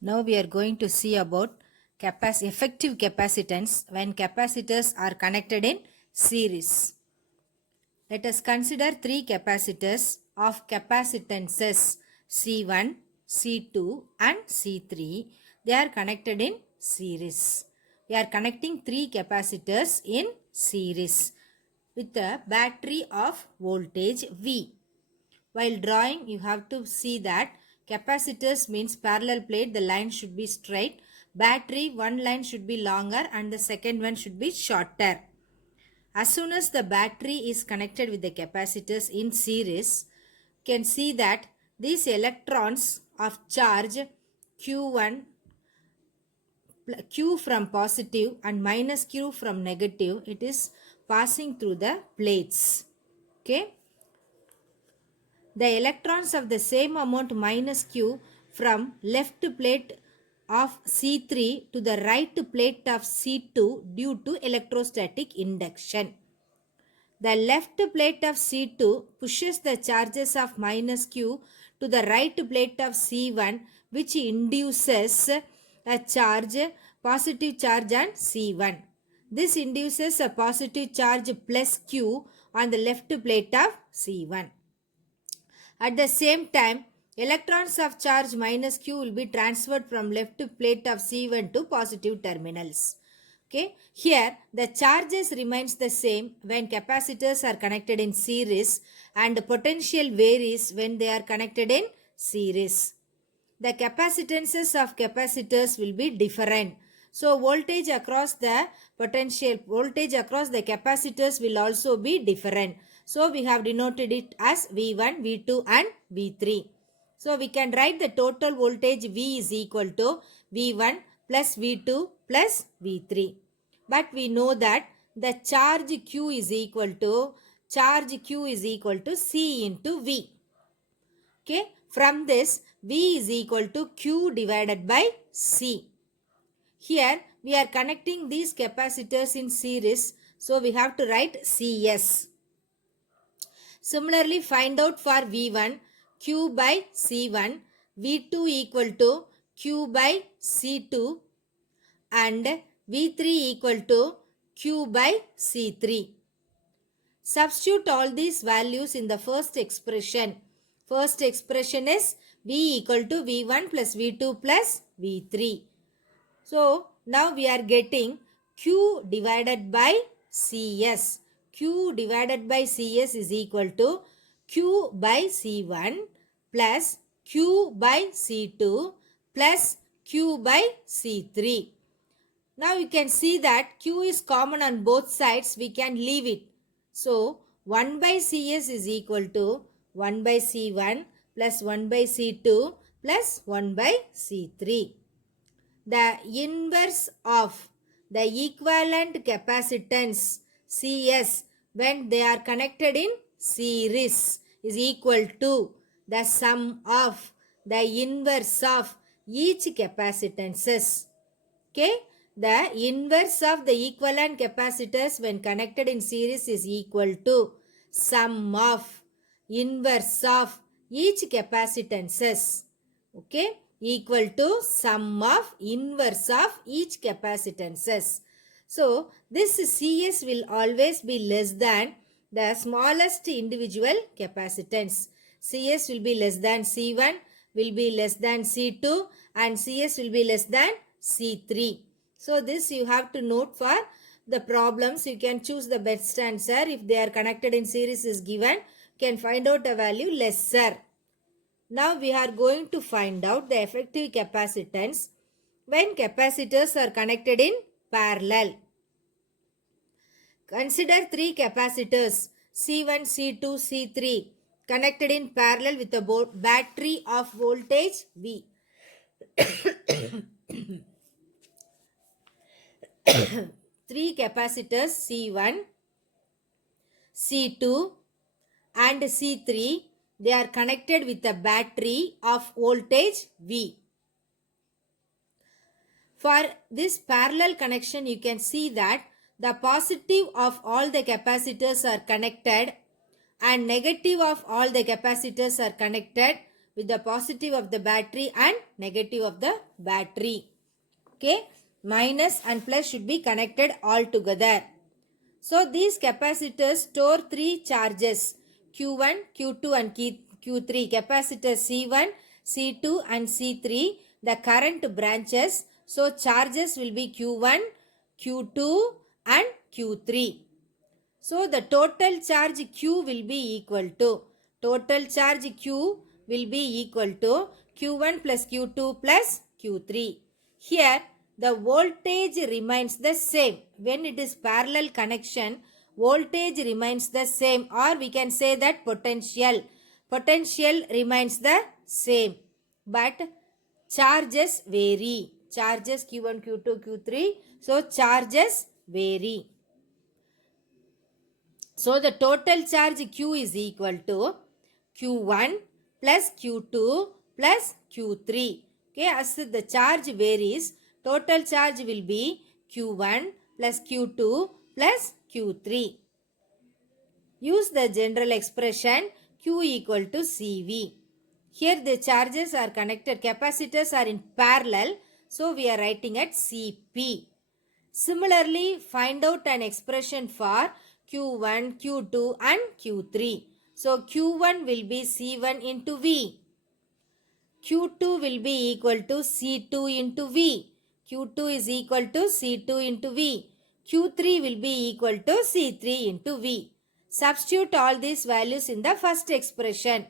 Now we are going to see about effective capacitance when capacitors are connected in series. Let us consider three capacitors of capacitances C1, C2 and C3. They are connected in series. We are connecting three capacitors in series with a battery of voltage V. While drawing, you have to see that capacitors means parallel plate, the line should be straight. Battery, one line should be longer and the second one should be shorter. As soon as the battery is connected with the capacitors in series, you can see that these electrons of charge Q1, Q from positive and minus Q from negative, it is passing through the plates. Okay. The electrons of the same amount minus q from left plate of C3 to the right plate of C2 due to electrostatic induction. The left plate of C2 pushes the charges of minus q to the right plate of C1, which induces a charge, positive charge on C1. This induces a positive charge plus q on the left plate of C1. At the same time, electrons of charge minus q will be transferred from left plate of C1 to positive terminals. Okay. Here, the charges remains the same when capacitors are connected in series and the potential varies when they are connected in series. The capacitances of capacitors will be different. So, voltage across the voltage across the capacitors will also be different. So, we have denoted it as V1, V2 and V3. So, we can write the total voltage V is equal to V1 plus V2 plus V3. But we know that the charge Q is equal to C into V. Okay. From this, V is equal to Q divided by C. Here, we are connecting these capacitors in series. So, we have to write CS. Similarly, find out for V1, Q by C1, V2 equal to Q by C2 and V3 equal to Q by C3. Substitute all these values in the first expression. First expression is V equal to V1 plus V2 plus V3. So, now we are getting Q divided by CS. Q divided by CS is equal to Q by C1 plus Q by C2 plus Q by C3. Now you can see that Q is common on both sides. We can leave it. So 1 by CS is equal to 1 by C1 plus 1 by C2 plus 1 by C3. The inverse of the equivalent capacitance CS when they are connected in series is equal to the sum of the inverse of each capacitances. Okay. The inverse of the equivalent capacitors when connected in series is equal to sum of inverse of each capacitances. Okay. Equal to sum of inverse of each capacitances. So, this CS will always be less than the smallest individual capacitance. CS will be less than C1, will be less than C2 and CS will be less than C3. So, this you have to note for the problems. You can choose the best answer. If they are connected in series is given, you can find out a value lesser. Now, we are going to find out the effective capacitance when capacitors are connected in parallel. Consider three capacitors C1, C2, C3 connected in parallel with a battery of voltage V. Three capacitors C1, C2 and C3, they are connected with a battery of voltage V. For this parallel connection, you can see that the positive of all the capacitors are connected and negative of all the capacitors are connected with the positive of the battery and negative of the battery. Okay, minus and plus should be connected all together. So these capacitors store three charges, Q1, Q2 and Q3. Capacitors C1, C2 and C3, the current branches. So charges will be Q1, Q2 and Q3. So the total charge Q will be equal to, total charge Q will be equal to Q1 plus Q2 plus Q3. Here the voltage remains the same. When it is parallel connection, voltage remains the same, or we can say that potential remains the same, but charges vary. Charges Q1, Q2, Q3. So charges vary. So the total charge Q is equal to Q1 plus Q2 plus Q3. Okay, as the charge varies, total charge will be Q1 plus Q2 plus Q3. Use the general expression Q equal to CV. Here the charges are connected, capacitors are in parallel, so we are writing at CP. Similarly, find out an expression for Q1, Q2 and Q3. So Q1 will be C1 into V. Q2 will be equal to C2 into V. Q2 is equal to C2 into V. Q3 will be equal to C3 into V. Substitute all these values in the first expression.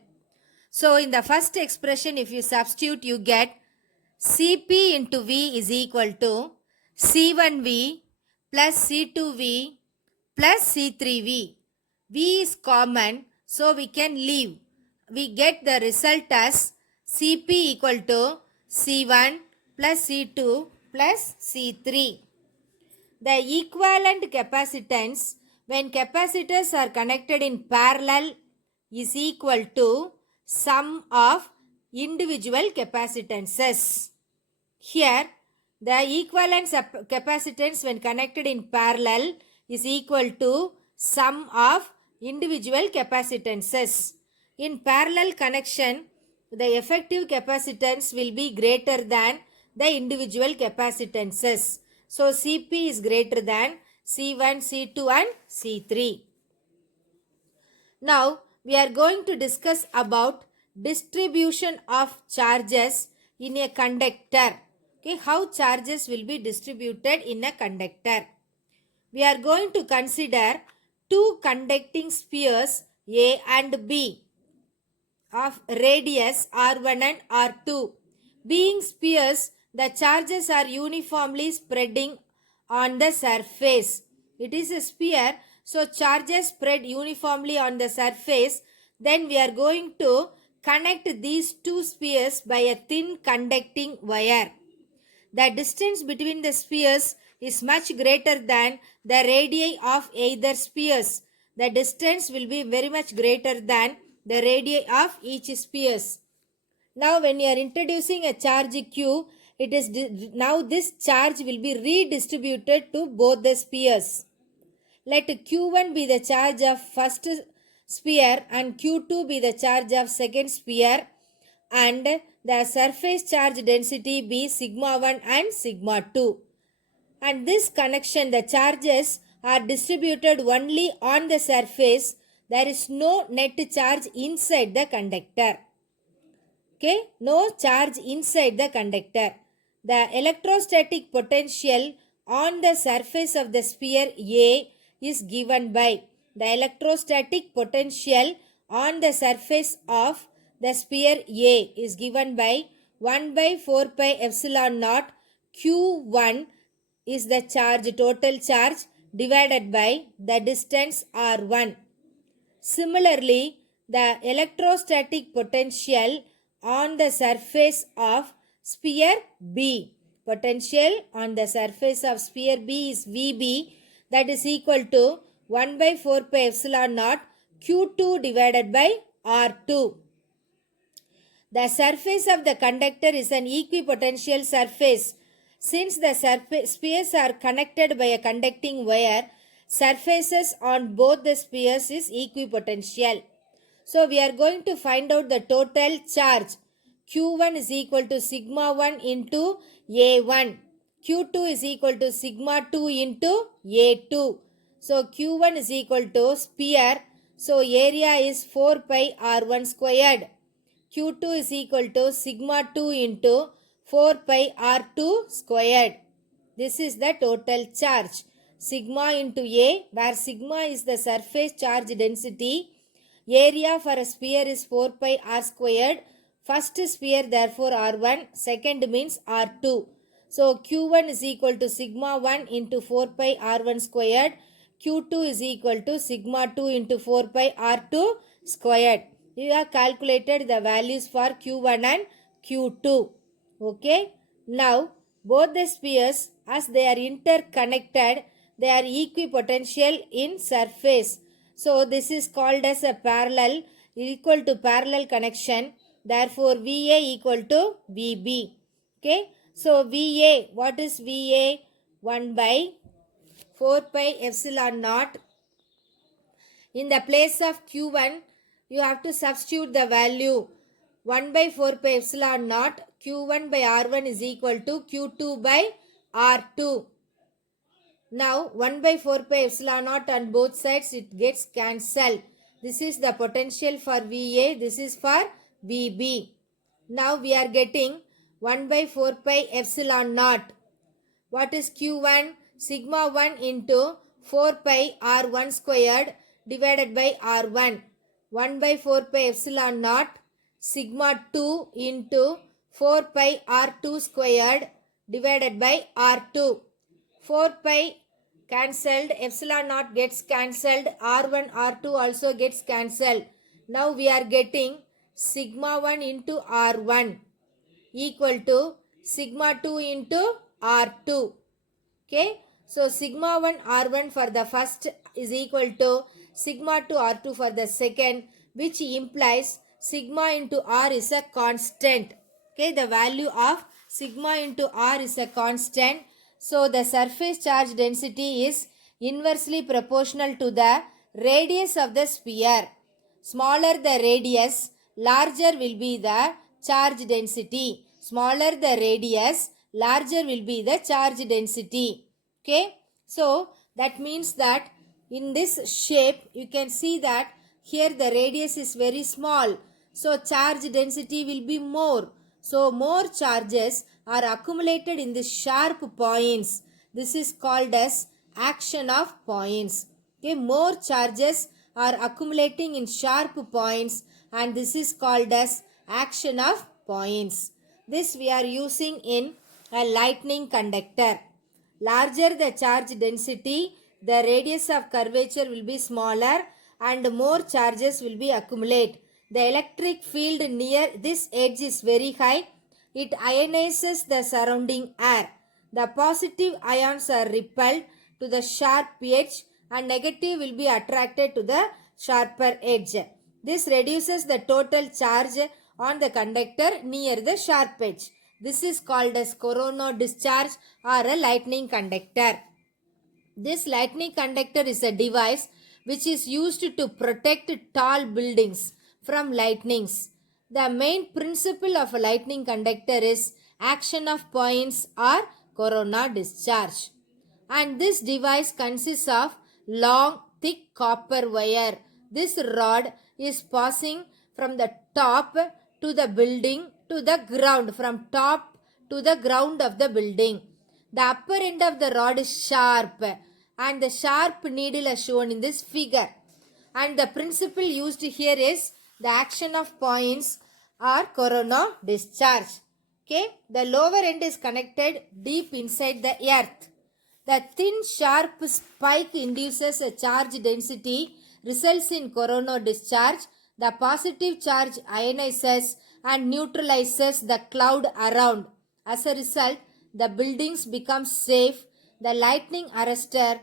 So in the first expression, if you substitute, you get Cp into V is equal to C1V plus C2V plus C3V. V is common, so we can leave. We get the result as Cp equal to C1 plus C2 plus C3. The equivalent capacitance when capacitors are connected in parallel is equal to sum of individual capacitances. Here, the equivalent capacitance when connected in parallel is equal to sum of individual capacitances. In parallel connection, the effective capacitance will be greater than the individual capacitances. So, Cp is greater than C1, C2 and C3. Now, we are going to discuss about distribution of charges in a conductor. Okay, how charges will be distributed in a conductor. We are going to consider two conducting spheres A and B of radius R1 and R2. Being spheres, the charges are uniformly spreading on the surface. It is a sphere, so charges spread uniformly on the surface. Then we are going to connect these two spheres by a thin conducting wire. The distance between the spheres is much greater than the radii of either spheres. The distance will be very much greater than the radii of each spheres. Now when you are introducing a charge Q, it is now this charge will be redistributed to both the spheres. Let Q1 be the charge of first sphere and Q2 be the charge of second sphere, and the surface charge density be sigma 1 and sigma 2. And this connection, the charges are distributed only on the surface. There is no net charge inside the conductor. Okay, no charge inside the conductor. The electrostatic potential on the surface of the sphere A is given by the electrostatic potential on the surface of the sphere A is given by 1 by 4 pi epsilon naught Q1 is the charge, total charge divided by the distance R1. Similarly, the electrostatic potential on the surface of sphere B. Potential on the surface of sphere B is VB, that is equal to 1 by 4 pi epsilon naught Q2 divided by R2. The surface of the conductor is an equipotential surface. Since the spheres are connected by a conducting wire, surfaces on both the spheres is equipotential. So we are going to find out the total charge. Q1 is equal to sigma 1 into A1. Q2 is equal to sigma 2 into A2. So Q1 is equal to sphere. So area is 4 pi R1 squared. Q2 is equal to sigma 2 into 4 pi R2 squared. This is the total charge. Sigma into A, where sigma is the surface charge density. Area for a sphere is 4 pi R squared. First sphere therefore R1, second means R2. So Q1 is equal to sigma 1 into 4 pi R1 squared. Q2 is equal to sigma 2 into 4 pi R2 squared. You have calculated the values for Q1 and Q2. Okay. Now both the spheres, as they are interconnected, they are equipotential in surface. So this is called as a parallel, equal to parallel connection. Therefore VA equal to VB. Okay. So VA, what is VA? 1 by 4 pi epsilon naught. In the place of Q1, you have to substitute the value 1 by 4 pi epsilon naught. Q1 by R1 is equal to Q2 by R2. Now 1 by 4 pi epsilon naught on both sides, it gets cancelled. This is the potential for VA. This is for VB. Now we are getting 1 by 4 pi epsilon naught. What is Q1? Sigma 1 into 4 pi R1 squared divided by R1. 1 by 4 pi epsilon naught. Sigma 2 into 4 pi R2 squared divided by R2. 4 pi cancelled, epsilon naught gets cancelled, R1, R2 also gets cancelled. Now we are getting sigma 1 into R1 equal to sigma 2 into R2. Okay. So sigma 1 R1 for the first is equal to sigma 2 R2 for the second, which implies sigma into R is a constant. Okay. The value of sigma into R is a constant. So the surface charge density is inversely proportional to the radius of the sphere. Smaller the radius, larger will be the charge density. Smaller the radius, larger will be the charge density. Okay. So that means that in this shape, you can see that here the radius is very small. So charge density will be more. So more charges are accumulated in the sharp points. This is called as action of points. Okay, more charges are accumulating in sharp points and this is called as action of points. This we are using in a lightning conductor. Larger the charge density, the radius of curvature will be smaller and more charges will be accumulated. The electric field near this edge is very high. It ionizes the surrounding air. The positive ions are repelled to the sharp edge and negative will be attracted to the sharper edge. This reduces the total charge on the conductor near the sharp edge. This is called as corona discharge or a lightning conductor. This lightning conductor is a device which is used to protect tall buildings from lightnings. The main principle of a lightning conductor is action of points or corona discharge. And this device consists of long, thick copper wire. This rod is passing from the top to the building to the ground, from top to the ground of the building. The upper end of the rod is sharp and the sharp needle is shown in this figure. And the principle used here is the action of points or corona discharge. Okay, the lower end is connected deep inside the earth. The thin sharp spike induces a charge density, results in corona discharge. The positive charge ionizes and neutralizes the cloud around. As a result, the buildings become safe. The lightning arrestor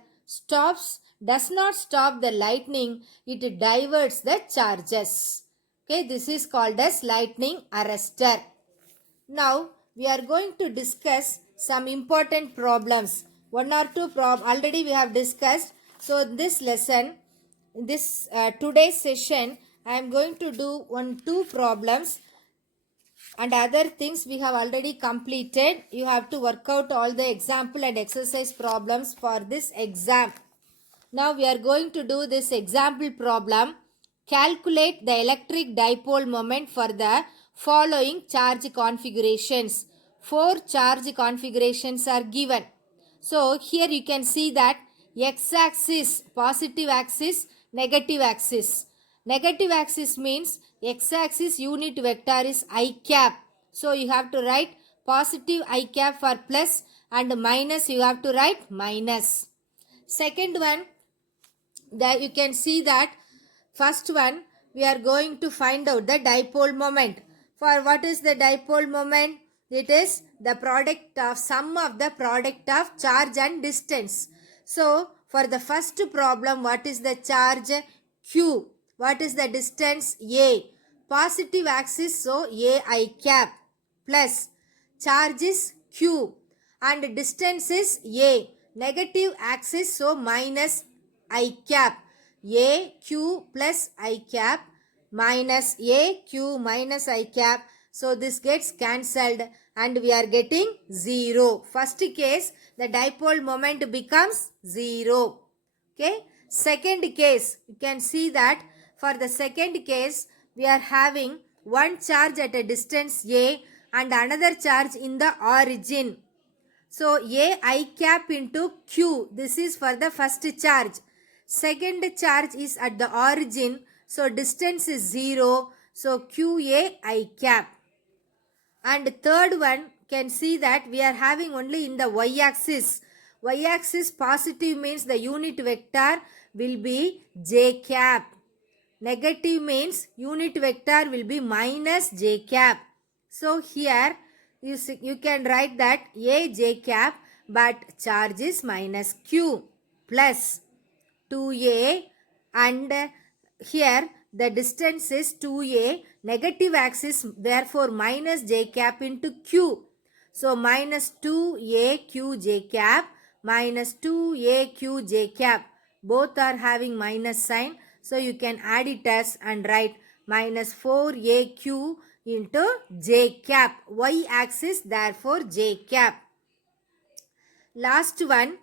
does not stop the lightning, it diverts the charges. Okay, this is called as lightning arrestor. Now we are going to discuss some important problems. One or two already we have discussed. So in this lesson, in this today's session, I am going to do 2 problems. and other things we have already completed. You have to work out all the example and exercise problems for this exam. Now we are going to do this example problem. Calculate the electric dipole moment for the following charge configurations. 4 charge configurations are given. So here you can see that x-axis, positive axis, negative axis. Negative axis means x-axis unit vector is I cap. So you have to write positive I cap for plus and minus you have to write minus. Second one, that you can see that first one we are going to find out the dipole moment. For what is the dipole moment? It is the product of sum of the product of charge and distance. So for the first problem, what is the charge? Q. What is the distance? A. Positive axis, so A I cap, plus charge is Q and distance is A. Negative axis, so minus I cap. A Q plus I cap minus A Q minus I cap. So this gets cancelled and we are getting 0. First case, the dipole moment becomes 0. Okay. Second case, you can see that for the second case, we are having one charge at a distance A and another charge in the origin. So A I cap into Q, this is for the first charge. Second charge is at the origin, so distance is 0, so QA I cap. And third one, can see that we are having only in the y-axis. Y-axis positive means the unit vector will be j cap. Negative means unit vector will be minus j cap. So here you can write that A j cap, but charge is minus Q plus 2A, and here the distance is 2A, negative axis, therefore minus j cap into Q. So minus 2A Q j cap minus 2A Q j cap. Both are having minus sign. So you can add it as and write minus 4AQ into j cap. Y axis, therefore j cap. Last one,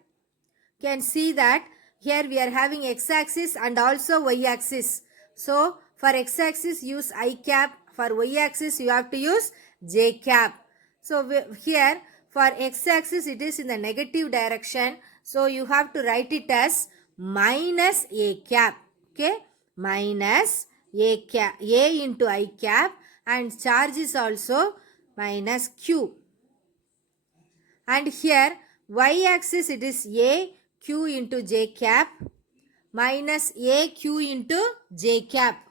can see that here we are having x-axis and also y-axis. So for x-axis use I cap, for y-axis you have to use j cap. So here for x-axis it is in the negative direction. So you have to write it as minus a cap. Okay, minus a cap, a into I cap, and charge is also minus Q. And here y-axis it is a Q into j cap minus A Q into j cap.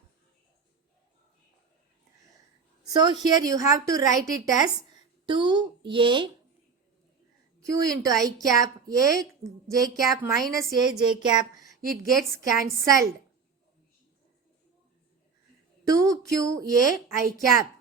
So here you have to write it as 2A Q into I cap, A j cap minus A j cap. It gets cancelled. 2QA I cap.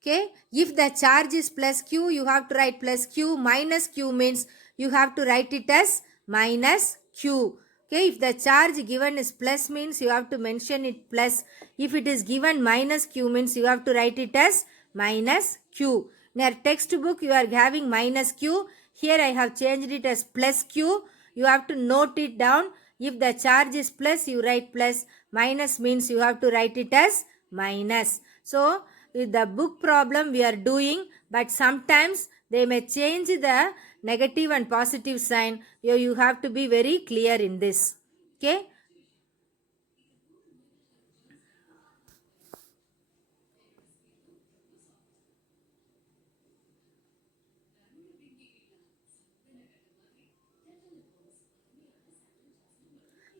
Okay, if the charge is plus Q, you have to write plus Q. Minus Q means you have to write it as minus Q. Okay, if the charge given is plus means you have to mention it plus. If it is given minus Q means you have to write it as minus Q. In our textbook you are having minus Q. Here I have changed it as plus Q. You have to note it down. If the charge is plus, you write plus. Minus means you have to write it as minus. So the book problem we are doing, but sometimes they may change the negative and positive sign. You have to be very clear in this. Okay.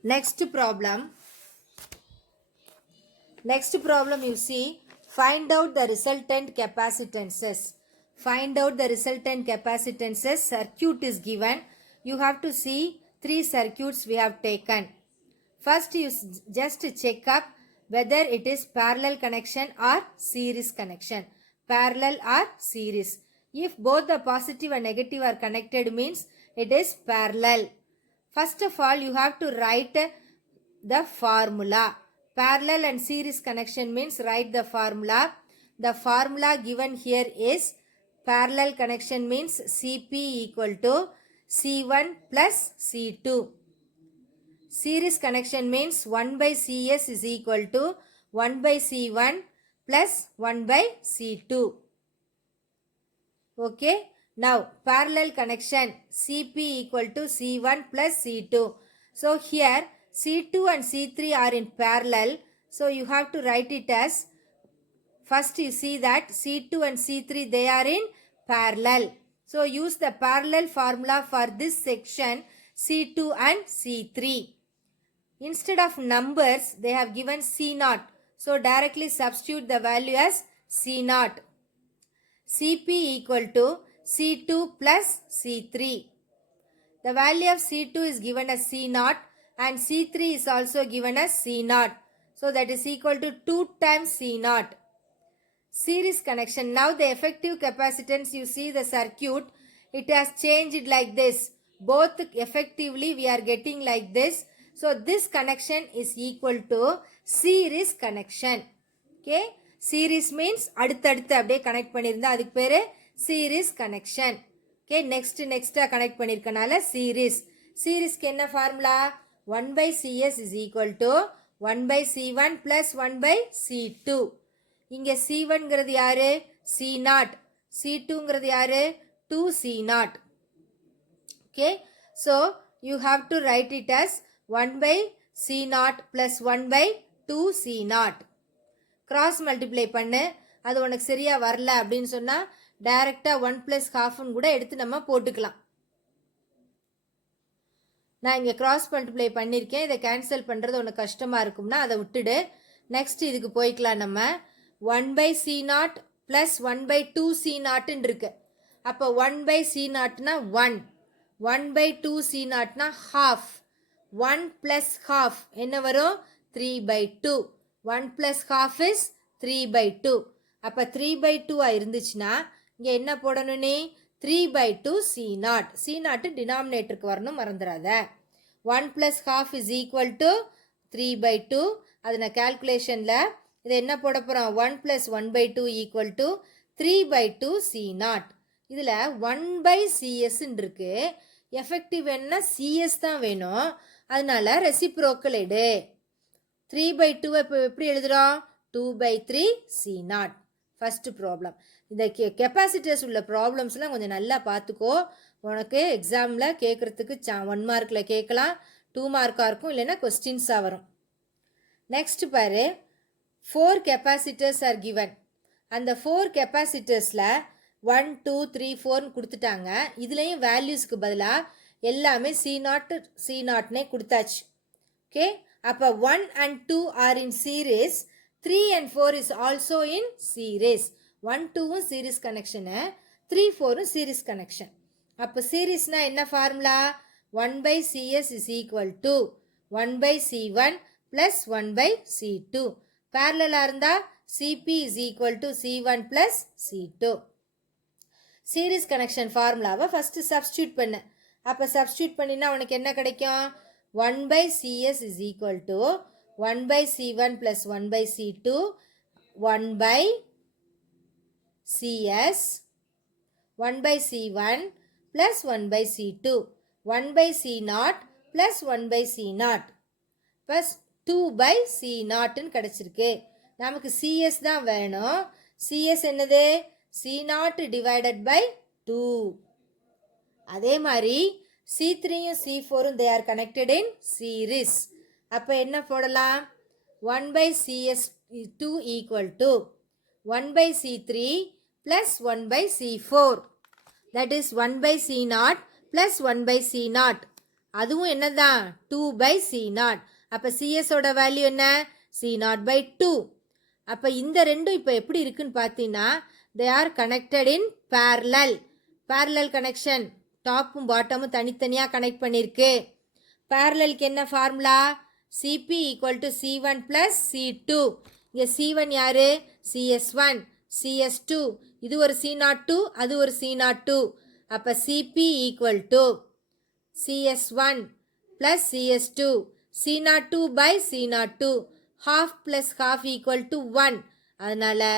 Next problem. Next problem you see, find out the resultant capacitances. Find out the resultant capacitances. Circuit is given. You have to see 3 circuits we have taken. First you just check up whether it is parallel connection or series connection. Parallel or series. If both the positive and negative are connected means it is parallel. First of all you have to write the formula. Parallel and series connection means write the formula. the formula given here is parallel connection means CP equal to C1 plus C2. Series connection means 1 by CS is equal to 1 by C1 plus 1 by C2. Okay. Now parallel connection CP equal to C1 plus C2. So here C2 and C3 are in parallel. So you have to write it as, first you see that C2 and C3 they are in parallel. So use the parallel formula for this section C2 and C3. Instead of numbers they have given C0. So directly substitute the value as C0. CP equal to C2 plus C3. The value of C2 is given as C0 and C3 is also given as C0. So that is equal to 2 times C0. Series connection. Now the effective capacitance, you see the circuit, it has changed like this. Both effectively we are getting like this. So this connection is equal to series connection. Okay. Series means அடுத்தடுத்து அப்படியே கனெக்ட் பண்ணியிருந்தா அதுக்கு பேர் series connection. Okay. next connect பண்ணியிருக்கனால series. Seriesக்கு என்ன formula? 1 by CS is equal to 1 by C1 plus 1 by C2. இங்கே C1ங்கிறது யாரு? C0. C2ங்கிறது யாரு? 2C0. Okay. So you have to write it as 1 by C0 plus 1 by 2C0. Cross multiply பண்ணு. அது உனக்கு சரியா வரல அப்படின்னு சொன்னா டைரக்டா 1 plus halfன்னு கூட எடுத்து நம்ம போட்டுக்கலாம். நான் இங்கே கிராஸ் மல்டிப்ளை பண்ணியிருக்கேன். இதை கேன்சல் பண்ணுறது உனக்கு கஷ்டமாக இருக்கும்னா அதை விட்டுடு. நெக்ஸ்ட் இதுக்கு போய்க்கலாம். நம்ம 1 by C0 plus 1 by 2C0ன்னு இருக்கு. அப்போ 1 by C0னா 1, 1 by 2C0னா half, 1 plus half என்ன வரும்? 3 by 2. 1 plus half is 3 by 2. அப்போ 3 by 2 இருந்துச்சுன்னா இங்கே என்ன போடணும் நீ? 3 by 2 C0. C0 டினாமினேட்டருக்கு வரணும், மறந்துடாத. 1 plus half is equal to 3 by 2. அது நான் கேல்குலேஷனில் இது என்ன போட போகிறோம்? 1 plus 1 by 2 equal to 3 by 2 C0. இதில் 1 by CS இருக்கு. எஃபெக்டிவ் என்ன? CS தான் வேணும். அதனால ரெசிப்ரோக்கல் எடு. 3 by 2 இப்போ எப்படி எழுதுகிறோம்? 2 by 3 C0. First problem. இந்த கெப்பாசிட்டர்ஸ் உள்ள ப்ராப்ளம்ஸ்லாம் கொஞ்சம் நல்லா பார்த்துக்கோ. உனக்கு எக்ஸாமில் கேட்குறதுக்கு 1 மார்க்கில் கேட்கலாம், 2 மார்க்காக இருக்கும், இல்லைன்னா கொஸ்டின்ஸாக வரும். நெக்ஸ்ட் பாரு, 4 கெப்பாசிட்டர்ஸ் ஆர் கிவன். அந்த 4 கெப்பாசிட்டர்ஸில் 1 2 3 4ன்னு கொடுத்துட்டாங்க. இதுலேயும் வேல்யூஸ்க்கு பதிலாக எல்லாமே C0னே கொடுத்தாச்சு. ஓகே. அப்போ 1 and 2 are in series, 3 and 4 is also in series. 1 2வும் series கனெக்ஷனு, 3 4வும் series கனெக்ஷன். அப்போ சீரீஸ்னா என்ன formula? 1 by CS is equal to 1 by C1 plus 1 by C2. பேரலாக இருந்தால் CP is equal to C1 plus C2. Series connection ஃபார்முலாவை first substitute பண்ணு. அப்போ சப்ஸ்டியூட் பண்ணினா உனக்கு என்ன கிடைக்கும்? 1 by CS is equal to 1 by C1 plus 1 by C2, 1 by CS, 1 by C1 plus 1 by C2, 1 by C0 plus 1 by C0 plus 2 by C0ன்னு கிடச்சிருக்கு. நமக்கு CS தான் வேணும். CS என்னது? C0 divided by 2. அதே மாதிரி C3யும் C4ம் they are connected in series. அப்போ என்ன போடலாம்? 1 by CS2 equal to 1 by C3 plus 1 by C4. That is 1 by C0 plus 1 by C0. அதுவும் என்னதான்? 2 by C0. அப்போ சிஎஸோட வேல்யூ என்ன? C0 by 2. அப்போ இந்த ரெண்டும் இப்போ எப்படி இருக்குன்னு பார்த்தீங்கன்னா they are connected in parallel. parallel connection, டாப்பும் பாட்டமும் தனித்தனியாக கனெக்ட் பண்ணியிருக்கு. parallelக்கு என்ன formula? CP equal to C1 plus C2. இங்கே C1 யாரு? CS1, CS2, இது ஒரு C02, அது ஒரு C02. அப்போ CP equal to CS1 plus CS2, C02 by C02, half plus half equal to 1. அதனால்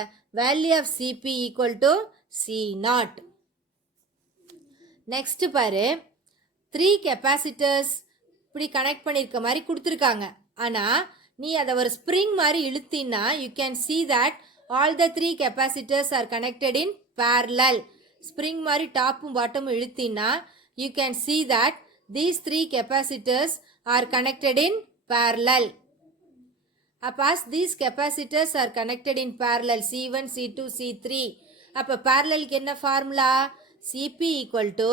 value of CP equal to C naught. Next பாரு, 3 கெப்பாசிட்டர்ஸ் இப்படி கனெக்ட் பண்ணியிருக்க மாதிரி கொடுத்துருக்காங்க. ஆனால் நீ அதை ஒரு ஸ்ப்ரிங் மாதிரி இழுத்தின்னா you can see that all the 3 capacitors are connected in parallel. Spring மாதிரி டாப்பும் பாட்டமும் இழுத்தின்னா you can see that these 3 capacitors are connected in parallel. As these capacitors are connected in parallel C1, C2, C3, அப்போ parallelக்கு என்ன formula? CP equal to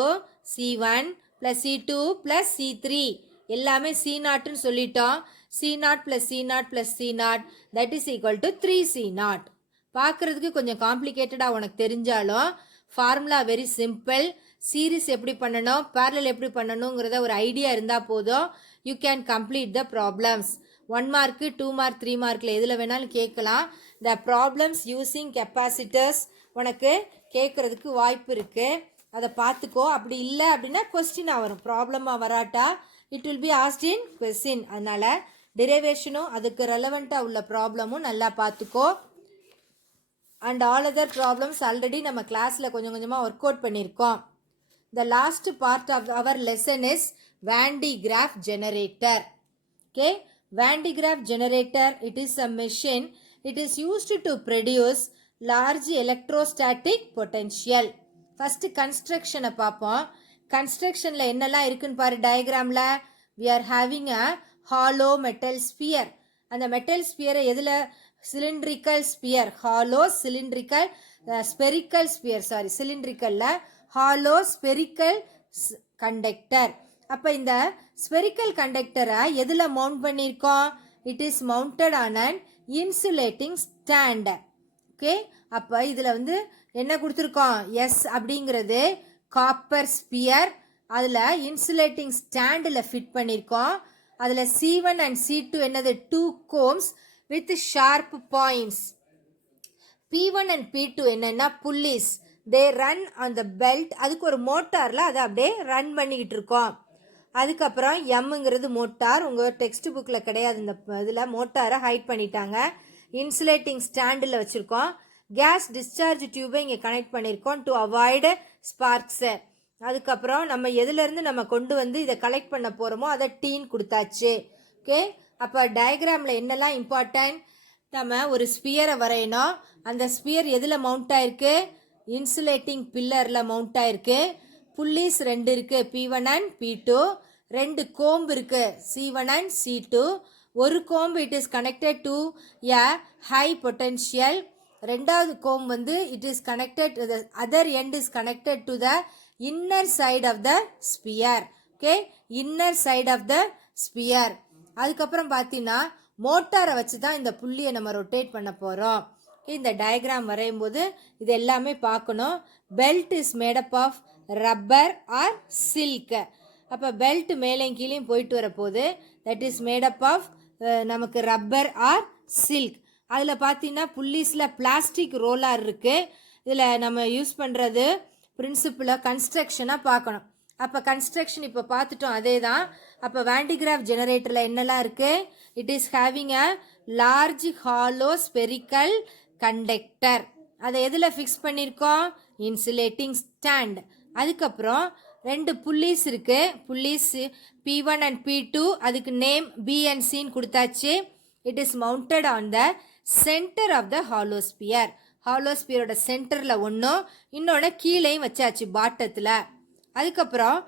C1 plus C2 plus C3. எல்லாமே C0ன்னு சொல்லிட்டோம். C0 plus C0 plus C0 that is equal to 3C0. பார்க்குறதுக்கு கொஞ்சம் காம்ப்ளிகேட்டடாக உனக்கு தெரிஞ்சாலும் ஃபார்முலா வெரி சிம்பிள். சீரிஸ் எப்படி பண்ணணும், parallel எப்படி பண்ணணுங்கிறத ஒரு ஐடியா இருந்தால் போதும். You can complete the problems. 1 மார்க்கு 2 மார்க் 3 மார்க்கில் எதில் வேணாலும் கேட்கலாம். த ப்ராப்ளம்ஸ் யூஸிங் கெப்பாசிட்டர்ஸ் உனக்கு கேட்குறதுக்கு வாய்ப்பு இருக்குது. அதை பார்த்துக்கோ. அப்படி இல்லை அப்படின்னா கொஸ்டினாக வரும். ப்ராப்ளமாக வராட்டா it will be asked in question. அதனால் டெரிவேஷனும் அதுக்கு ரெலவெண்ட்டாக உள்ள ப்ராப்ளமும் நல்லா பார்த்துக்கோ. And all other problems already நம்ம கிளாஸில் கொஞ்சம் கொஞ்சமாக ஒர்க் அவுட் பண்ணியிருக்கோம். The last part of our lesson is Van de Graaff generator. Okay, Van de Graaff generator, it is a machine. It is used to produce large electrostatic potential. First construction பார்ப்போம். கன்ஸ்ட்ரக்ஷனில் என்னெல்லாம் இருக்குன்னு பாரு டயக்ராமில். we are having a hollow metal sphere. அந்த metal ஸ்பியரை எதில்? Cylindrical sphere. Hollow cylindrical spherical sphere, sorry சிலிண்ட்ரிக்கலில் ஹாலோ ஸ்பெரிக்கல் கண்டக்டர். அப்போ இந்த ஸ்பெரிக்கல் கண்டக்டரை எதில் மவுண்ட் பண்ணியிருக்கோம்? It is mounted on an insulating stand. Okay, அப்போ இதில் வந்து என்ன கொடுத்துருக்கோம்? எஸ் அப்படிங்கிறது காப்பர் ஸ்பியர். அதில் இன்சுலேட்டிங் ஸ்டாண்டில் ஃபிட் பண்ணியிருக்கோம். அதில் C1 அண்ட் C2 என்னது? 2 combs with sharp points. P1 and P2 என்னன்னா pulleys. they run on the belt. அதுக்கு ஒரு மோட்டாரில் அதை அப்படியே ரன் பண்ணிக்கிட்டு இருக்கோம். அதுக்கப்புறம் எம்ங்கிறது மோட்டார். உங்கள் டெக்ஸ்ட் புக்கில் கிடையாது. இந்த இதில் மோட்டாரை ஹைட் பண்ணிட்டாங்க. இன்சுலேட்டிங் ஸ்டாண்டில் வச்சுருக்கோம். கேஸ் டிஸ்சார்ஜ் டியூபை இங்கே கனெக்ட் பண்ணியிருக்கோம் டு அவாய்டு ஸ்பார்க்ஸு. அதுக்கப்புறம் நம்ம எதுலேருந்து நம்ம கொண்டு வந்து இதை கலெக்ட் பண்ண போகிறோமோ அதை டீன் கொடுத்தாச்சு. ஓகே, அப்போ டயக்ராமில் என்னெல்லாம் இம்பார்ட்டன்ட்? நம்ம ஒரு ஸ்பியரை வரையணும். அந்த ஸ்பியர் எதில் மவுண்ட் ஆயிருக்கு? இன்சுலேட்டிங் பில்லரில் மவுண்ட் ஆயிருக்கு. புல்லிஸ் 2 இருக்குது, P1 அண்ட் P2. 2 கோம்பு இருக்குது, C1 அண்ட் C2. ஒரு comb it is connected to a high potential. ரெண்டாவது கோம்பு வந்து it is connected, the other end is connected to the inner side of the sphere. Okay, inner side of the sphere. அதுக்கப்புறம் பார்த்தீங்கன்னா மோட்டாரை வச்சு தான் இந்த புள்ளியை நம்ம ரொட்டேட் பண்ண போகிறோம். இந்த டயக்ராம் வரையும் போது இது எல்லாமே பார்க்கணும். Belt is made up of rubber or silk. அப்போ பெல்ட் மேலேயும் கீழேயும் போயிட்டு வரப்போகுது. தட் இஸ் மேடப் ஆஃப் நமக்கு ரப்பர் ஆர் சில்க். அதில் பார்த்தீங்கன்னா புல்லிஸில் பிளாஸ்டிக் ரோலார் இருக்குது. இதில் நம்ம யூஸ் பண்ணுறது பிரின்சிபிளாக கன்ஸ்ட்ரக்ஷனாக பார்க்கணும். அப்போ கன்ஸ்ட்ரக்ஷன் இப்போ பார்த்துட்டோம், அதே தான். அப்போ Van de Graaff ஜெனரேட்டரில் என்னெல்லாம் இருக்குது? It is having a large hollow spherical conductor. அதை எதில் ஃபிக்ஸ் பண்ணியிருக்கோம்? Insulating stand. அதுக்கப்புறம் 2 புல்லிஸ் இருக்குது. Pulleys P1 and P2. அதுக்கு நேம் B and Cன்னு கொடுத்தாச்சு. It is mounted on the centre of the hollow sphere. ஹாலோஸ்பியரோட சென்டரில் ஒன்றும், இன்னொன்று கீழேயும் வச்சாச்சு பாட்டத்தில். அதுக்கப்புறம்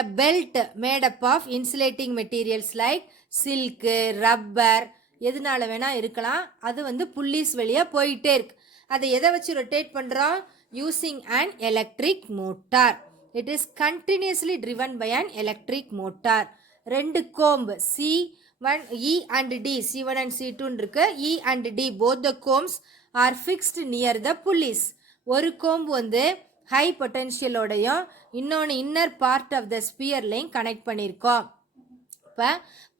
a belt made up of insulating materials like silk, rubber, எதுனால வேணால் இருக்கலாம். அது வந்து புல்லிஸ் வழியாக போயிட்டே இருக்கு. அதை எதை வச்சு ரொட்டேட் பண்ணுறோம்? Using an electric motor. It is continuously driven by an electric motor. 2 comb C1 E and D, C1 and C2 இருக்கு. E and D both the combs are fixed near the pulleys. ஒரு கோம்பு வந்து high பொட்டென்ஷியலோடையும் இன்னொன்று inner part of the ஸ்பியர்லையும் connect பண்ணியிருக்கோம். இப்போ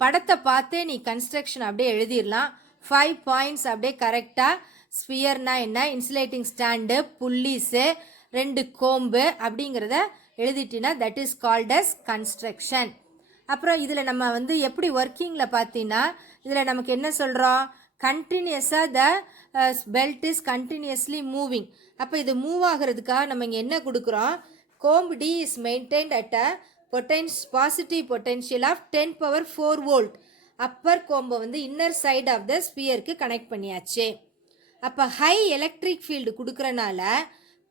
படத்தை பார்த்தே நீ கன்ஸ்ட்ரக்ஷன் அப்படியே எழுதிடலாம். 5 பாயிண்ட்ஸ் அப்படியே கரெக்டாக. ஸ்பியர்னா என்ன, இன்சுலேட்டிங் ஸ்டாண்டு, புல்லிஸு, 2 கோம்பு அப்படிங்கிறத எழுதிட்டினா that is called as construction. அப்புறம் இதில் நம்ம வந்து எப்படி ஒர்க்கிங்கில் பார்த்தீங்கன்னா இதில் நமக்கு என்ன சொல்கிறோம்? கண்டினியூஸாக த பெல்ட் இஸ் கண்டினியூஸ்லி மூவிங். அப்போ இது மூவ் ஆகிறதுக்காக நம்ம இங்கே என்ன கொடுக்குறோம்? comb D is maintained at a positive potential of 10 power 4 volt. அப்பர் கோம்பை வந்து இன்னர் சைடு ஆஃப் த ஸ்பியருக்கு கனெக்ட் பண்ணியாச்சு. அப்போ ஹை எலக்ட்ரிக் ஃபீல்டு கொடுக்குறனால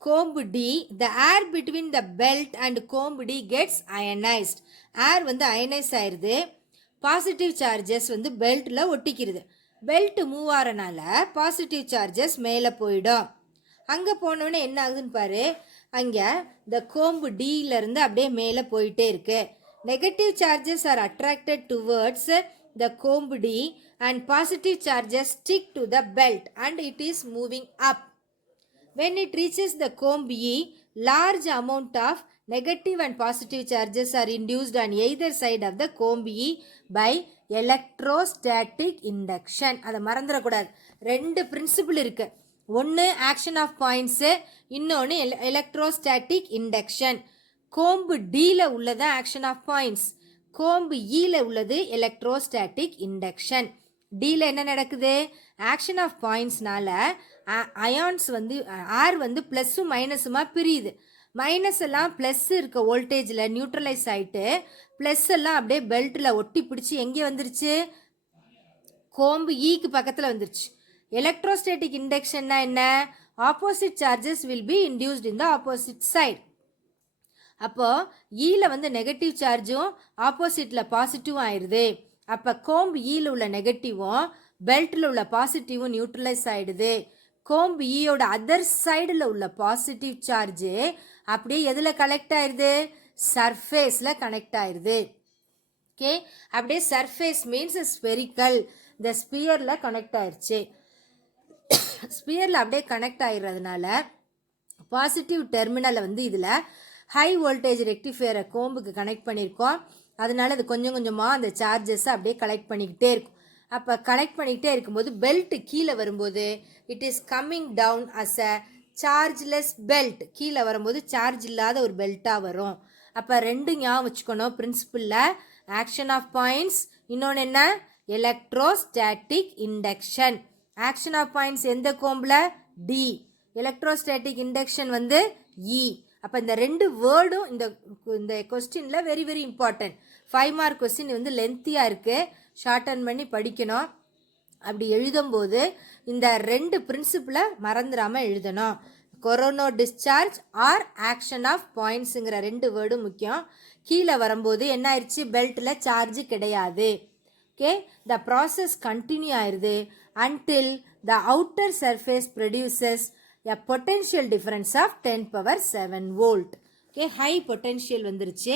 comb D, the air between the belt and comb D gets ionized. ஏர் வந்து அயனைஸ் ஆயிடுது. Positive charges வந்து பெல்ட்டில் ஒட்டிக்கிறது. பெல்ட் மூவ் ஆகிறனால பாசிட்டிவ் சார்ஜஸ் மேலே போயிடும். அங்கே போனோடனே என்ன ஆகுதுன்னு பாரு, அங்கே இந்த கோம்பு டியிலேருந்து அப்படியே மேலே போயிட்டே இருக்கு. Negative charges are attracted towards the comb D and positive charges stick to the belt and it is moving up. When it reaches the comb E, large amount of negative and positive charges are induced on either side of the comb E by electrostatic induction. அதை மறந்துடக்கூடாது. ரெண்டு பிரின்சிபிள் இருக்கு. ஒன்று action of points, இன்னொன்று electrostatic induction. கோம்பு டியில் உள்ளது action of points, கோம்பு ஈயில் உள்ளது எலக்ட்ரோஸ்டாட்டிக் இண்டக்ஷன். டியில் என்ன நடக்குது? ஆக்ஷன் ஆஃப் பாயிண்ட்ஸ்னால அயான்ஸ் வந்து ஆர் வந்து ப்ளஸ்ஸும் மைனஸுமா பிரியுது. மைனஸ் எல்லாம் ப்ளஸ் இருக்க வோல்டேஜில் நியூட்ரலைஸ் ஆகிட்டு ப்ளஸ் எல்லாம் அப்படியே பெல்ட்டில் ஒட்டி பிடிச்சி எங்கே வந்துருச்சு? கோம்பு ஈக்கு பக்கத்தில் வந்துருச்சு. எலக்ட்ரோஸ்டாட்டிக் இண்டக்ஷன்னா என்ன? Opposite charges will be induced in the opposite side. அப்போ ஈயில் வந்து நெகட்டிவ் சார்ஜும் ஆப்போசிட்டில் பாசிட்டிவும் ஆயிடுது. அப்போ கோம்பு ஈயில் உள்ள நெகட்டிவும் பெல்ட்டில் உள்ள பாசிட்டிவும் நியூட்ரலைஸ் ஆகிடுது. கோம்பு ஈயோட அதர் சைடில் உள்ள பாசிட்டிவ் சார்ஜு அப்படியே எதில் கனெக்ட் ஆயிடுது? சர்ஃபேஸில் கனெக்ட் ஆயிடுது. ஓகே, அப்படியே சர்ஃபேஸ் மீன்ஸ் ஸ்பெரிக்கல், இந்த ஸ்பியரில் கனெக்ட் ஆயிடுச்சு. ஸ்பியரில் அப்படியே கனெக்ட் ஆகிடுறதுனால பாசிட்டிவ் டெர்மினலை வந்து இதில் ஹை வோல்டேஜ் ரெக்டிஃபையரை கோம்புக்கு கனெக்ட் பண்ணியிருக்கோம். அதனால அது கொஞ்சம் கொஞ்சமாக அந்த சார்ஜஸை அப்படியே கலெக்ட் பண்ணிக்கிட்டே இருக்கும். அப்போ கலெக்ட் பண்ணிக்கிட்டே இருக்கும்போது பெல்ட் கீழே வரும்போது it is coming down as a chargeless belt. கீழே வரும்போது சார்ஜ் இல்லாத ஒரு பெல்ட்டாக வரும். அப்போ ரெண்டு ஞாபகம் வச்சுக்கணும் பிரின்சிபிளில், ஆக்ஷன் ஆஃப் பாயிண்ட்ஸ், இன்னொன்று என்ன? Electrostatic induction. Action of points எந்த கோம்பில்? டி. எலக்ட்ரோஸ்டாட்டிக் இண்டக்ஷன் வந்து இ. அப்போ இந்த ரெண்டு வேர்டும் இந்த கொஸ்டினில் very very important. 5 mark question வந்து லென்த்தியாக இருக்குது, ஷார்டன் பண்ணி படிக்கணும். அப்படி எழுதும்போது இந்த ரெண்டு பிரின்சிபிளை மறந்துடாமல் எழுதணும். Corona discharge or action of பாயிண்ட்ஸுங்கிற ரெண்டு வேர்டும் முக்கியம். கீழே வரும்போது என்ன ஆயிடுச்சு? பெல்ட்டில் சார்ஜ் கிடையாது. ஓகே, த ப்ராசஸ் கண்டினியூ ஆயிடுது until the outer surface produces a potential difference of 10 power 7 volt. ஓகே, ஹை பொட்டென்ஷியல் வந்துருச்சு.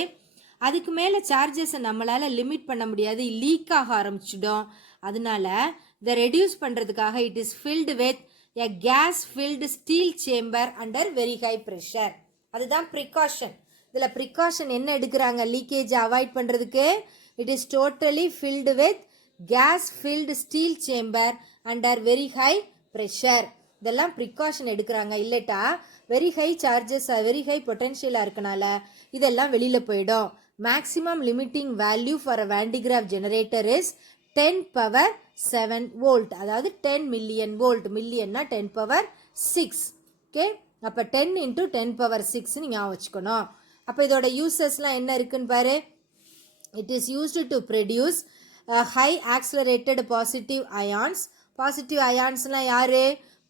அதுக்கு மேலே சார்ஜஸை நம்மளால் லிமிட் பண்ண முடியாது, லீக் ஆக ஆரம்பிச்சிடும். அதனால இதை ரெடியூஸ் பண்ணுறதுக்காக it is filled with a gas filled steel chamber under very high pressure. அதுதான் ப்ரிகாஷன். இதில் ப்ரிகாஷன் என்ன எடுக்கிறாங்க லீக்கேஜை அவாய்ட் பண்ணுறதுக்கு? It is totally filled with gas filled steel chamber under very high pressure. இதெல்லாம் ப்ரிகாஷன் எடுக்கிறாங்க. இல்லட்டா very high charges very high பொட்டென்ஷியலாக இருக்கனால இதெல்லாம் வெளியில் போயிடும். Maximum limiting value for a Van de Graaff generator is 10 power 7 volt, அதாவது 10 மில்லியன் வோல்ட். மில்லியன்னா 10 பவர் 6. ஓகே, அப்போ 10 இன்ட்டு 10 பவர் 6 ஞாபகம் வச்சுக்கணும். அப்போ இதோட யூசஸ்லாம் என்ன இருக்குன்னு பாரு. It is used to produce high accelerated positive ions. Positive அயான்ஸ்லாம் யார்?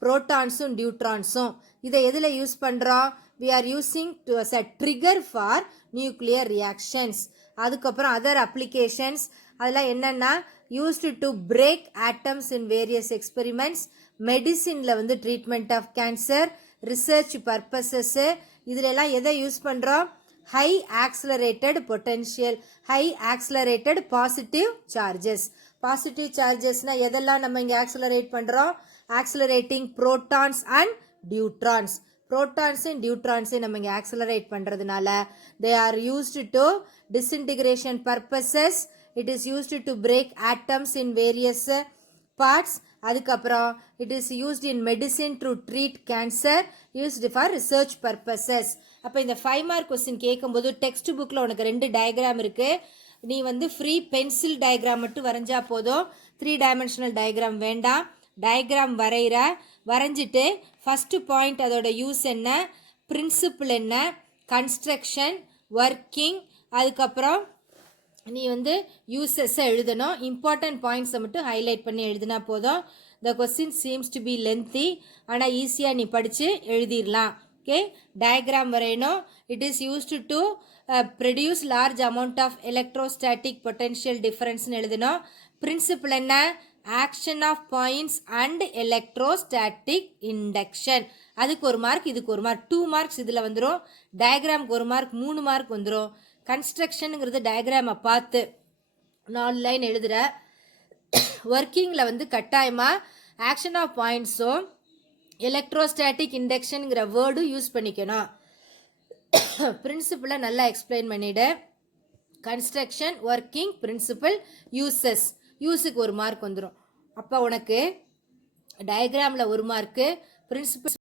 புரோட்டான்ஸும் நியூட்ரான்ஸும். இதை எதில் யூஸ் பண்ணுறோம்? we are using to as a trigger for nuclear reactions. அதுக்கப்புறம் அதர் அப்ளிகேஷன்ஸ் அதெல்லாம் என்னென்னா used to break atoms in various experiments. மெடிசினில் வந்து treatment of cancer, research purposes. இதிலெல்லாம் எதை யூஸ் பண்ணுறோம்? High accelerated potential, high accelerated positive charges. Positive சார்ஜஸ்னால் எதெல்லாம் நம்ம இங்கே ஆக்ஸலரேட் பண்ணுறோம்? Accelerating protons and neutrons. ப்ரோட்டான்ஸும் நியூட்ரான்ஸையும் நம்ம இங்கே ஆக்ஸலரேட் பண்ணுறதுனால they are used to disintegration purposes. It is used to break atoms in various parts. அதுக்கப்புறம் it is used in medicine to treat cancer, used for research purposes. அப்போ இந்த 5 mark question கேட்கும்போது டெக்ஸ்ட் புக்கில் உனக்கு 2 டயக்ராம் இருக்குது. நீ வந்து ஃப்ரீ பென்சில் டயக்ராம் மட்டும் வரைஞ்சா போதும், 3 டைமென்ஷனல் டயக்ராம் வேண்டாம். டயக்ராம் வரைஞ்சிட்டு ஃபஸ்ட்டு பாயிண்ட் அதோட யூஸ் என்ன, பிரின்சிபிள் என்ன, கன்ஸ்ட்ரக்ஷன், ஒர்க்கிங், அதுக்கப்புறம் நீ வந்து யூசஸை எழுதணும். இம்பார்ட்டன்ட் பாயிண்ட்ஸை மட்டும் ஹைலைட் பண்ணி எழுதினா போதும். The question seems to be lengthy, ஆனால் ஈஸியாக நீ படித்து எழுதிடலாம். ஓகே, டயக்ராம் வரையணும். It is used to produce large amount of electrostatic potential டிஃபரன்ஸ்னு எழுதணும். பிரின்சிபிள் என்ன, action of points and electrostatic induction. அதுக்கு ஒரு மார்க், இதுக்கு ஒரு மார்க், 2 மார்க்ஸ் இதில் வந்துடும். டயக்ராமுக்கு ஒரு மார்க், 3 மார்க் வந்துடும். கன்ஸ்ட்ரக்ஷனுங்கிறது டயக்ராமை பார்த்து 4 லைன் எழுதுகிற. ஒர்க்கிங்கில் வந்து கட்டாயமாக ஆக்ஷன் ஆஃப் பாயிண்ட்ஸும் எலக்ட்ரோஸ்டாட்டிக் இண்டக்ஷனுங்கிற வேர்டும் யூஸ் பண்ணிக்கணும். பிரின்சிபிளை நல்லா எக்ஸ்பிளைன் பண்ணிவிடு. கன்ஸ்ட்ரக்ஷன், ஒர்க்கிங், பிரின்சிபிள், யூஸுக்கு ஒரு மார்க் வந்துடும். அப்போ உனக்கு டயக்ராமில் ஒரு மார்க்கு, பிரின்சிபிள்